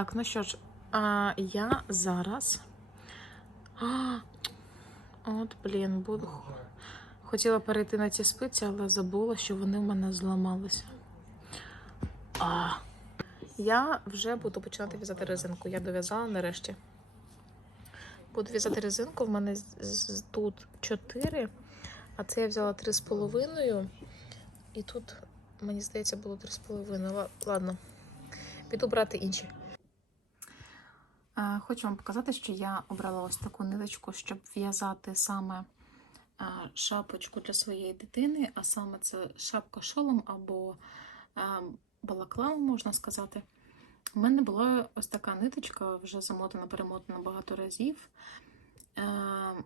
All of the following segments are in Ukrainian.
Так, ну що ж, а, я зараз. А, от, блін, буду. Хотіла перейти на ці спиці, але забула, що вони в мене зламалися. А, я вже буду починати в'язати резинку. Я дов'язала нарешті. Буду в'язати резинку. В мене тут 4, а це я взяла 3,5. І тут, мені здається, було 3,5. Ладно, піду брати інші. Е, Хочу вам показати, що я обрала ось таку ниточку, щоб в'язати саме е, шапочку для своєї дитини, а саме це шапка шолом або е, балаклава, можна сказати. У мене була ось така ниточка, вже замотана, перемотана багато разів.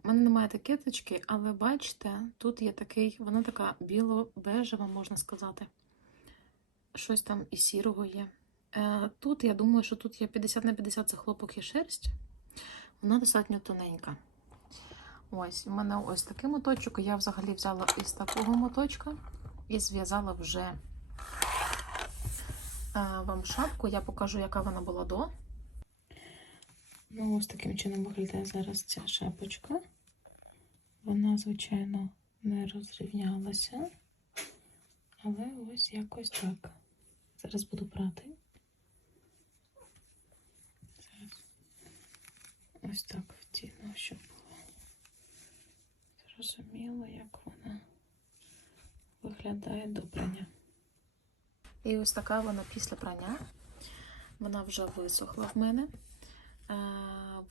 У мене немає етикеточки, але бачите, тут є такий, вона така біло-бежева, можна сказати. Щось там і сірого є. Е, Тут я думаю, що тут є 50 на 50 це хлопок і шерсть. Вона достатньо тоненька. Ось, у мене ось такий моточок. Я взагалі взяла із такого моточка і зв'язала вже е, вам шапку. Я покажу, яка вона була до. Ну, ось таким чином виглядає зараз ця шапочка. Вона, звичайно, не розрівнялася. Але ось якось так. Зараз буду брати. Ось так втіну, щоб було зрозуміло, як вона виглядає до прання. І ось така вона після прання. Вона вже висохла в мене. Е,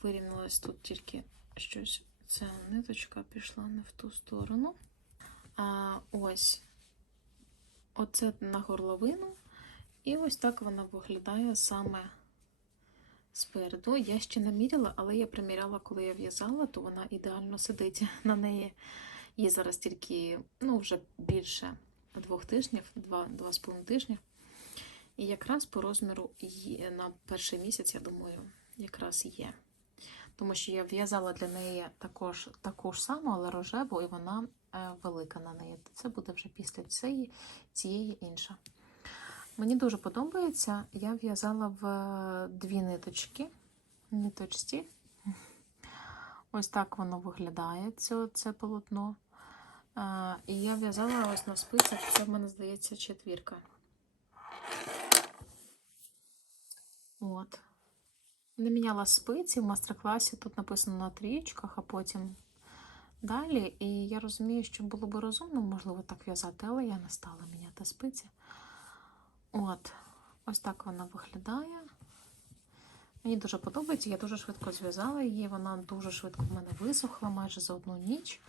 Вирівнялась тут тільки щось. Ця ниточка пішла не в ту сторону. А, ось оце на горловину. І ось так вона виглядає саме спереду. Я ще не міряла, але я приміряла, коли я в'язала, то вона ідеально сидить на неї. Їй зараз тільки ну, вже більше двох тижнів, два, два з половиною тижні. І якраз по розміру на перший місяць, я думаю, якраз є. Тому що я в'язала для неї також таку ж саму, але рожеву, і вона е, велика на неї. Це буде вже після цієї, цієї інша. Мені дуже подобається. Я в'язала в е, дві ниточки. Ниточці. Ось так воно виглядає, це, це полотно. А, і я в'язала ось на спицях, це в мене здається четвірка. От. Не міняла спиці в мастер-класі, тут написано на трієчках, а потім далі. І я розумію, що було б розумно, можливо, так в'язати, але я не стала міняти спиці. От, ось так вона виглядає. Мені дуже подобається, я дуже швидко зв'язала її, вона дуже швидко в мене висохла майже за одну ніч.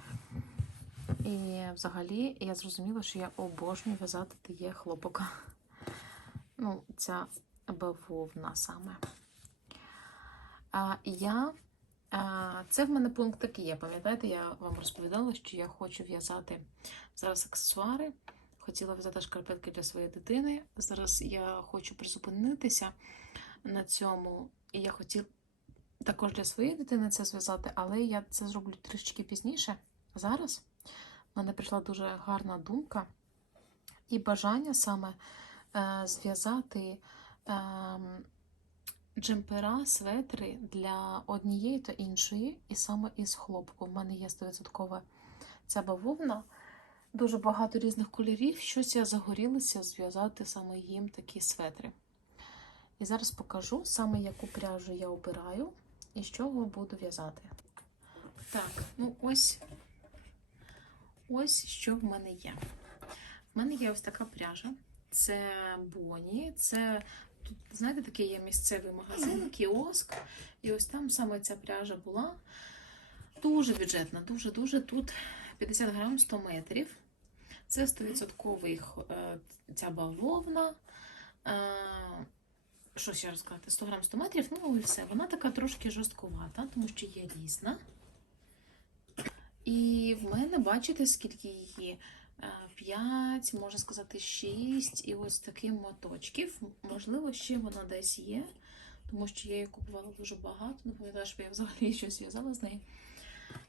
І взагалі я зрозуміла, що я обожнюю в'язати тіє хлопока. Ну, ця бавовна саме. А, я, а, це в мене пункт такий є. Пам'ятаєте, я вам розповідала, що я хочу в'язати зараз аксесуари. Хотіла в'язати шкарпетки для своєї дитини. Зараз я хочу призупинитися на цьому. І я хотіла також для своєї дитини це зв'язати, але я це зроблю трішечки пізніше. Зараз в мене прийшла дуже гарна думка і бажання саме е, зв'язати е, джемпера, светри для однієї та іншої, і саме із хлопку. У мене є 100% ця бавовна. Дуже багато різних кольорів. Щось я загорілася зв'язати саме їм такі светри. І зараз покажу саме яку пряжу я обираю і з чого буду в'язати. Так, ну ось ось що в мене є. В мене є ось така пряжа. Це Боні. Це тут, знаєте, такий є місцевий магазин, кіоск. І ось там саме ця пряжа була. Дуже бюджетна, дуже-дуже. Тут 50 грам 100 метрів. Це 100% е, ця бавовна. Е, Що ще розказати? 100 грам 100 метрів, ну і все. Вона така трошки жорсткувата, тому що є різна. І в мене, бачите, скільки її? 5, можна сказати, 6 і ось таких моточків. Можливо, ще вона десь є, тому що я її купувала дуже багато. Не пам'ятаю, що я взагалі щось в'язала з неї.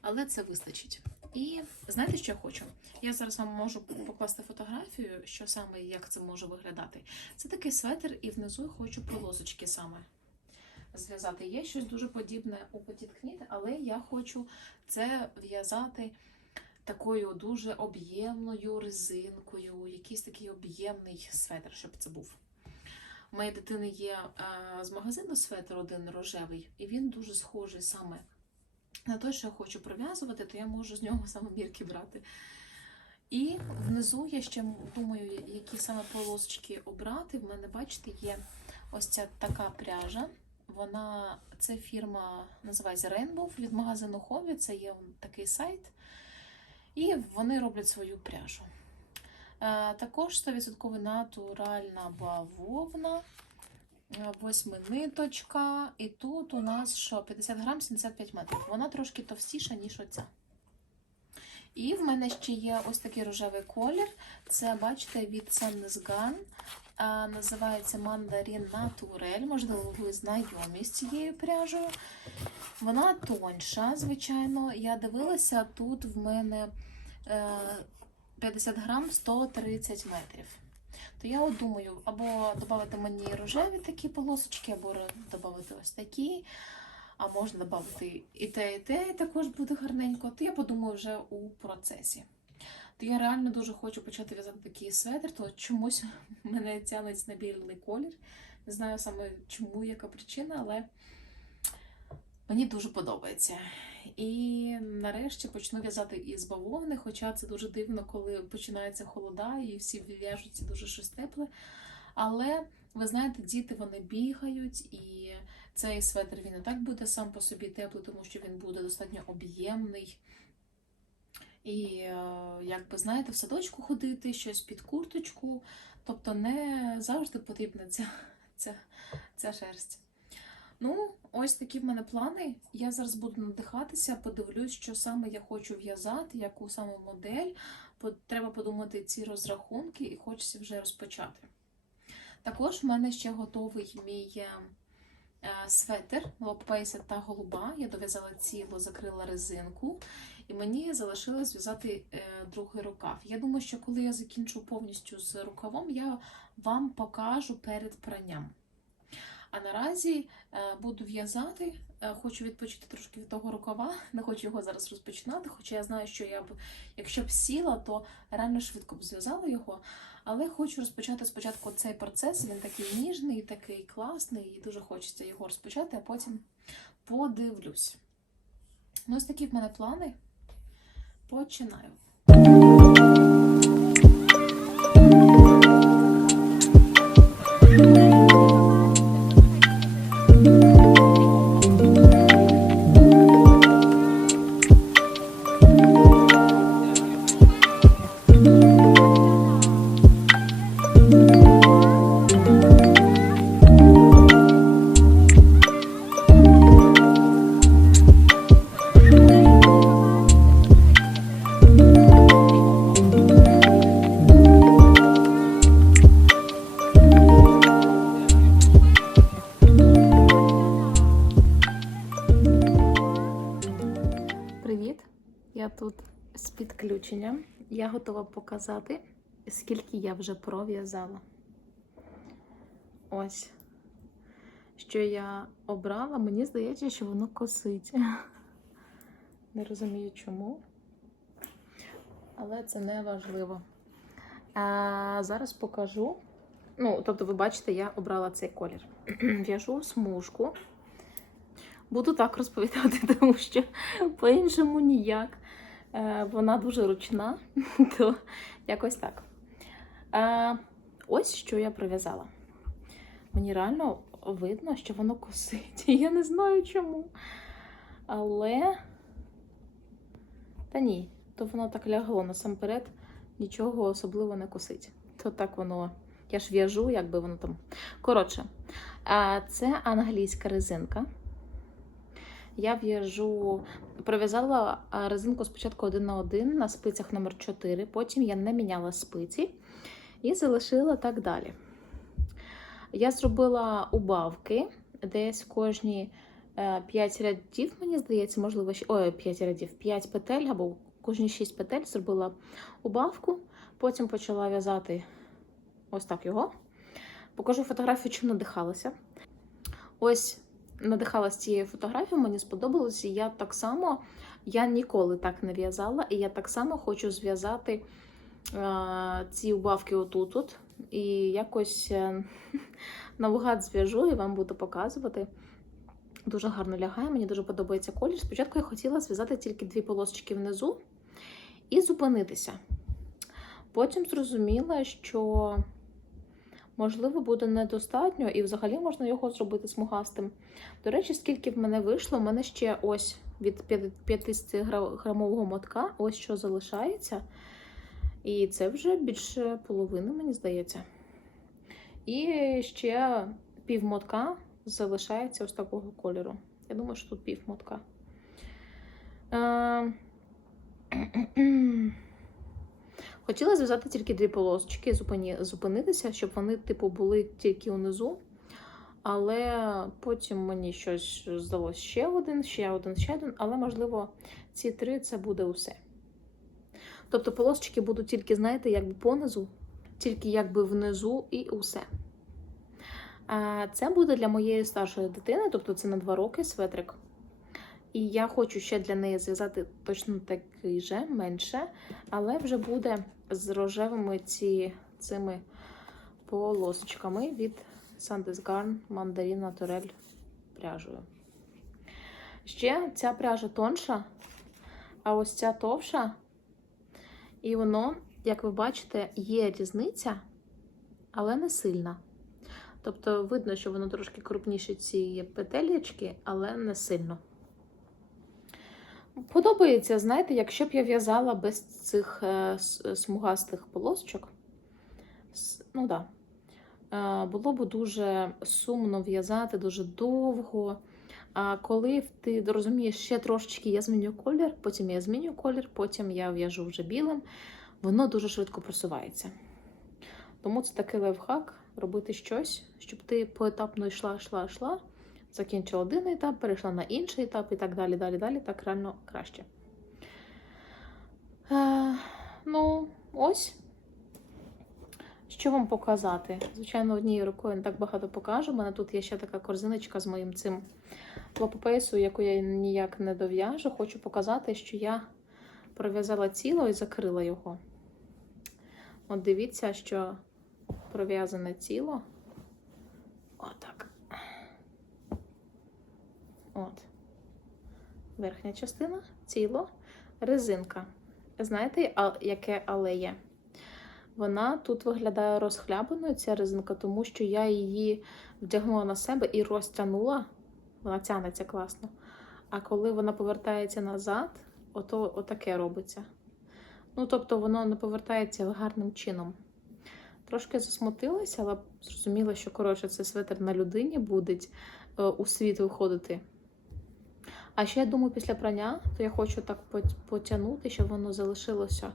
Але це вистачить. І знаєте, що я хочу? Я зараз вам можу покласти фотографію, що саме як це може виглядати. Це такий светр, і внизу я хочу полосочки саме. зв'язати. Є щось дуже подібне у Petit але я хочу це в'язати такою дуже об'ємною резинкою, якийсь такий об'ємний светр, щоб це був. У моєї дитини є е, з магазину светр один рожевий, і він дуже схожий саме на той, що я хочу пров'язувати, то я можу з нього саме мірки брати. І внизу я ще думаю, які саме полосочки обрати. В мене, бачите, є ось ця така пряжа. Вона, це фірма називається Rainbow від магазину Hobby. Це є такий сайт. І вони роблять свою пряжу. Е, також 100% натуральна бавовна, восьминиточка. І тут у нас що 50 грам 75 метрів. Вона трошки товстіша, ніж оця. І в мене ще є ось такий рожевий колір. Це, бачите, від Sannes Gun. Називається Мандарин Натурель. Можливо, ви знайомі з цією пряжею. Вона тонша, звичайно. Я дивилася, тут в мене е, 50 грам 130 метрів. То я от думаю, або додати мені рожеві такі полосочки, або додати ось такі. А можна додати і те, і те, і також буде гарненько. То я подумаю вже у процесі. То я реально дуже хочу почати в'язати такий светр, то чомусь мене тянеться на білий колір. Не знаю саме чому, яка причина, але мені дуже подобається. І нарешті почну в'язати із бавовни, хоча це дуже дивно, коли починається холода і всі в'яжуться дуже щось тепле. Але ви знаєте, діти вони бігають, і цей светр він і так буде сам по собі теплий, тому що він буде достатньо об'ємний. І, е, як би знаєте, в садочку ходити, щось під курточку. Тобто не завжди потрібна ця, ця, ця шерсть. Ну, ось такі в мене плани. Я зараз буду надихатися, подивлюсь, що саме я хочу в'язати, яку саме модель. Треба подумати ці розрахунки і хочеться вже розпочати. Також в мене ще готовий мій е, е, светр лопейса та голуба. Я дов'язала ціло, закрила резинку, і мені залишилось зв'язати е, другий рукав. Я думаю, що коли я закінчу повністю з рукавом, я вам покажу перед пранням. А наразі е, буду в'язати. Е, Хочу відпочити трошки від того рукава, не хочу його зараз розпочинати, хоча я знаю, що я б, якщо б сіла, то реально швидко б зв'язала його. Але хочу розпочати спочатку цей процес. Він такий ніжний, такий класний, і дуже хочеться його розпочати, а потім подивлюсь. Ну, ось такі в мене плани. Починаю. Готова показати, скільки я вже пров'язала. Ось, що я обрала, мені здається, що воно косить. Не розумію чому. Але це не важливо. А, зараз покажу. Ну, тобто, ви бачите, я обрала цей колір. В'яжу смужку. Буду так розповідати, тому що по-іншому ніяк. Е, Вона дуже ручна, то якось так. Е, Ось що я прив'язала. Мені реально видно, що воно косить. Я не знаю чому. Але. Та ні, то воно так лягло насамперед, нічого особливо не косить. То так воно. Я ж в'яжу, якби воно там. Коротше, е, це англійська резинка. Я в'яжу, пров'язала резинку спочатку один на один на спицях номер 4 потім я не міняла спиці і залишила так далі. Я зробила убавки десь кожні 5 рядів, мені здається, можливо, ой, 5 рядів, 5 петель або кожні 6 петель зробила убавку, потім почала в'язати ось так його. Покажу фотографію, чим надихалася. Ось надихалася цією фотографією, мені сподобалось. і Я так само я ніколи так не в'язала, і я так само хочу зв'язати е, ці убавки отут. -от, і якось е, навгад зв'яжу і вам буду показувати. Дуже гарно лягає, мені дуже подобається колір. Спочатку я хотіла зв'язати тільки дві полосочки внизу і зупинитися. Потім зрозуміла, що, можливо, буде недостатньо, і взагалі можна його зробити смугастим. До речі, скільки в мене вийшло, в мене ще ось від 50 грамового мотка, ось що залишається. І це вже більше половини, мені здається. І ще пів мотка залишається ось такого кольору. Я думаю, що тут пів мотка. Хотіла зв'язати тільки дві полосочки, зупинитися, щоб вони, типу, були тільки унизу. Але потім мені щось здалося ще один, ще один, ще один. Але, можливо, ці три це буде усе. Тобто полосочки будуть тільки, знаєте, якби понизу, тільки якби внизу і усе. Це буде для моєї старшої дитини, тобто це на 2 роки светрик. І я хочу ще для неї зв'язати точно такий же, менше, але вже буде з рожевими ці, цими полосочками від Sanders Garn Mandarin Naturel пряжею. Ще ця пряжа тонша, а ось ця товша. І воно, як ви бачите, є різниця, але не сильна. Тобто, видно, що воно трошки крупніше ці петелечки, але не сильно. Подобається, знаєте, якщо б я в'язала без цих е, смугастих полосочок, ну да, було б дуже сумно в'язати, дуже довго. А коли ти розумієш, ще трошечки я зміню колір, потім я зміню колір, потім я в'яжу вже білим, воно дуже швидко просувається. Тому це такий лайфхак робити щось, щоб ти поетапно йшла, йшла, йшла, закінчила один етап, перейшла на інший етап і так далі, далі, далі, так реально краще. Е, ну, ось. Що вам показати? Звичайно, однією рукою не так багато покажу. У мене тут є ще така корзиночка з моїм цим лопопейсу, яку я ніяк не дов'яжу. Хочу показати, що я пров'язала ціло і закрила його. От дивіться, що пров'язане тіло. Отак. От. Верхня частина, тіло, резинка. Знаєте, яке але є? Вона тут виглядає розхлябаною, ця резинка, тому що я її вдягнула на себе і розтягнула. Вона тягнеться класно. А коли вона повертається назад, ото отаке робиться. Ну, тобто, воно не повертається гарним чином. Трошки засмутилася, але зрозуміла, що, коротше, це светр на людині буде е, у світ виходити. А ще я думаю, після прання, то я хочу так потягнути, щоб воно залишилося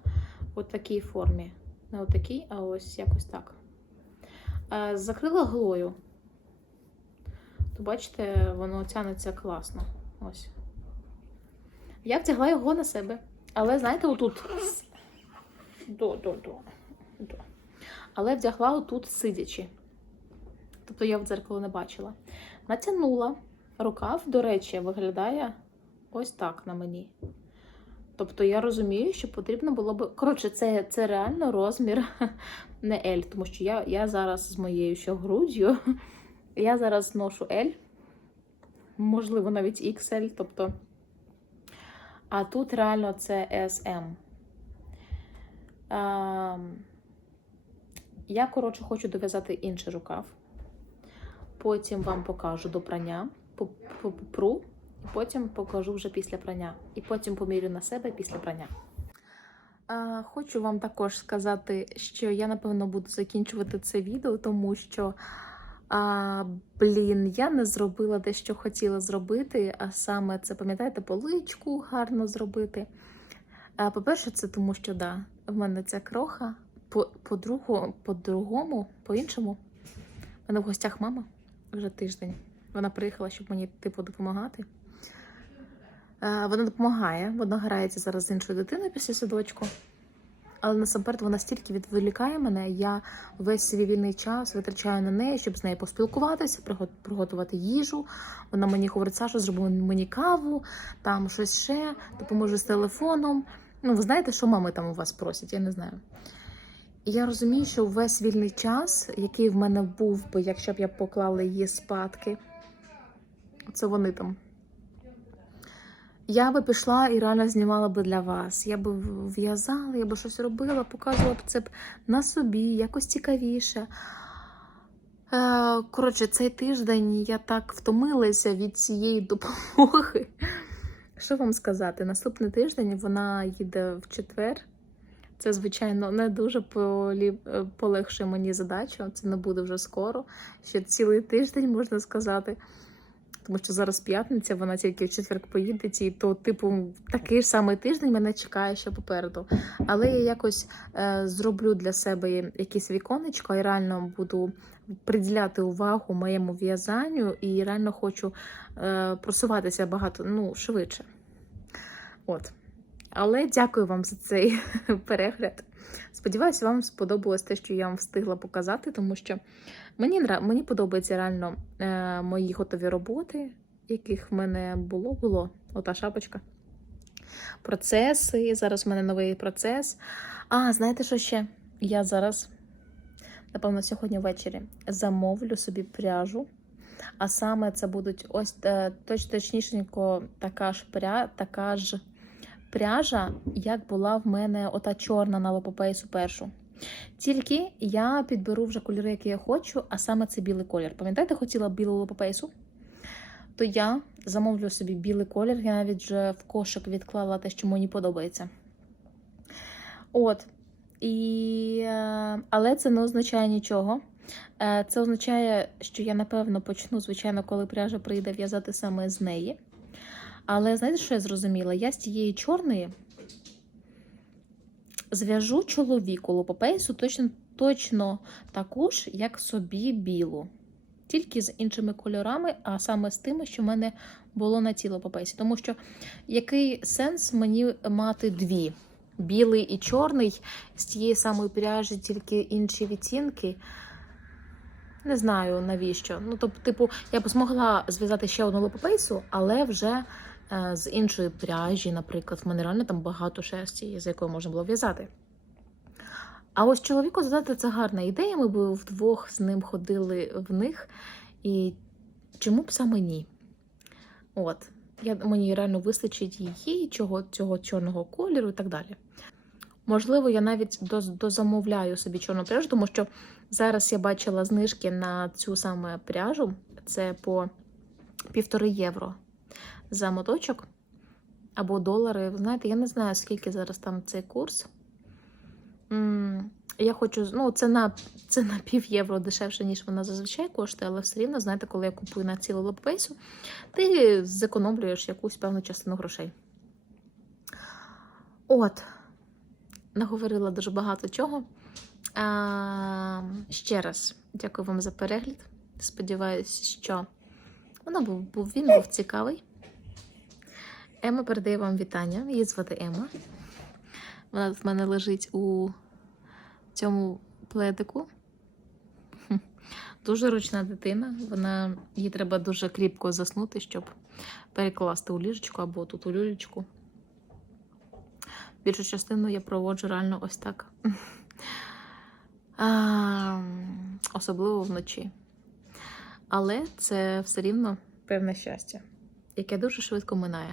у такій формі. Не отакій, а ось якось так. Е, закрила глою. То, бачите, воно тянеться класно. Ось. Я втягла його на себе. Але, знаєте, отут. До, до, до. до але вдягла отут сидячи. Тобто я в дзеркало не бачила. Натягнула рукав, до речі, виглядає ось так на мені. Тобто я розумію, що потрібно було б. Коротше, це це реально розмір не L, тому що я я зараз з моєю ще груддю, я зараз ношу L, можливо, навіть XL. тобто, А тут реально це SM. А, я, коротше, хочу дов'язати інший рукав. Потім вам покажу до прання, попру, і потім покажу вже після прання. І потім помірю на себе після прання. Хочу вам також сказати, що я, напевно, буду закінчувати це відео, тому що, а, блін, я не зробила те, що хотіла зробити, а саме це, пам'ятаєте, поличку гарно зробити. По-перше, це тому що, да, в мене ця кроха. По-другому, по по-другому, по-іншому, в мене в гостях мама вже тиждень. Вона приїхала, щоб мені типу допомагати. Вона допомагає, вона грається зараз з іншою дитиною після садочку. але насамперед вона стільки відволікає мене. Я весь свій вільний час витрачаю на неї, щоб з нею поспілкуватися, приго- приготувати їжу. Вона мені говорить, Саша, зроби мені каву, там щось ще, допоможе з телефоном. Ну, ви знаєте, що мами там у вас просять, я не знаю. І я розумію, що весь вільний час, який в мене був би, якщо б я поклала її спадки, це вони там. Я би пішла і реально знімала би для вас. Я би в'язала, я би щось робила, показувала б це б на собі, якось цікавіше. Е, Коротше, цей тиждень я так втомилася від цієї допомоги. Що вам сказати? Наступний тиждень вона їде в четвер. Це, звичайно, не дуже е, полегшує мені задачу. Це не буде вже скоро. Ще цілий тиждень, можна сказати. Тому що зараз п'ятниця, вона тільки в четвер поїде, і то, типу, такий ж самий тиждень мене чекає ще попереду. Але я якось е, зроблю для себе якесь віконечко і реально буду приділяти увагу моєму в'язанню і реально хочу е, просуватися багато ну, швидше. От. Але дякую вам за цей перегляд. Сподіваюся, вам сподобалось те, що я вам встигла показати, тому що мені, мені подобаються реально е, мої готові роботи, яких в мене було, було. Ота шапочка. Процеси. Зараз в мене новий процес. А, знаєте, що ще? Я зараз, напевно, сьогодні ввечері замовлю собі пряжу. А саме це будуть ось е, точ, точнішенько така ж пря, така ж пряжа, як була в мене ота чорна на лопопейсу першу. Тільки я підберу вже кольори, які я хочу, а саме це білий колір. Пам'ятаєте, хотіла білу лопопейсу? То я замовлю собі білий колір. Я навіть вже в кошик відклала те, що мені подобається. От. І... е, Але це не означає нічого. Е, Це означає, що я напевно почну, звичайно, коли пряжа прийде в'язати саме з неї. Але знаєте, що я зрозуміла? Я з тієї чорної зв'яжу чоловіку лопопейсу точно, точно таку ж, як собі білу. Тільки з іншими кольорами, а саме з тими, що в мене було на цій лопопейсі. Тому що який сенс мені мати дві? Білий і чорний з тієї самої пряжі, тільки інші відтінки. Не знаю навіщо. Ну, тобто, типу, я б змогла зв'язати ще одну лопопейсу, але вже з іншої пряжі, наприклад, в мене реально там багато шерсті, з якою можна було в'язати. А ось чоловіку задати це гарна ідея. Ми б вдвох з ним ходили в них. І чому б саме ні? От. Я, мені реально вистачить її, чого, цього чорного кольору і так далі. Можливо, я навіть доз- дозамовляю собі чорну пряжу, тому що зараз я бачила знижки на цю саме пряжу. Це по півтори євро за моточок або долари. Ви знаєте, я не знаю, скільки зараз там цей курс. Я хочу, ну, це на, це на пів євро дешевше, ніж вона зазвичай коштує, але все рівно, знаєте, коли я купую на цілу лопейсу, ти зекономлюєш якусь певну частину грошей. От, наговорила дуже багато чого. А, ще раз дякую вам за перегляд. Сподіваюсь, що воно був, був, він був цікавий. Ема передає вам вітання. Її звати Ема. Вона в мене лежить у цьому пледику. Дуже ручна дитина. Вона їй треба дуже кріпко заснути, щоб перекласти у ліжечку або тут у люлечку. Більшу частину я проводжу реально ось так. Особливо вночі. Але це все рівно певне щастя, яке дуже швидко минає.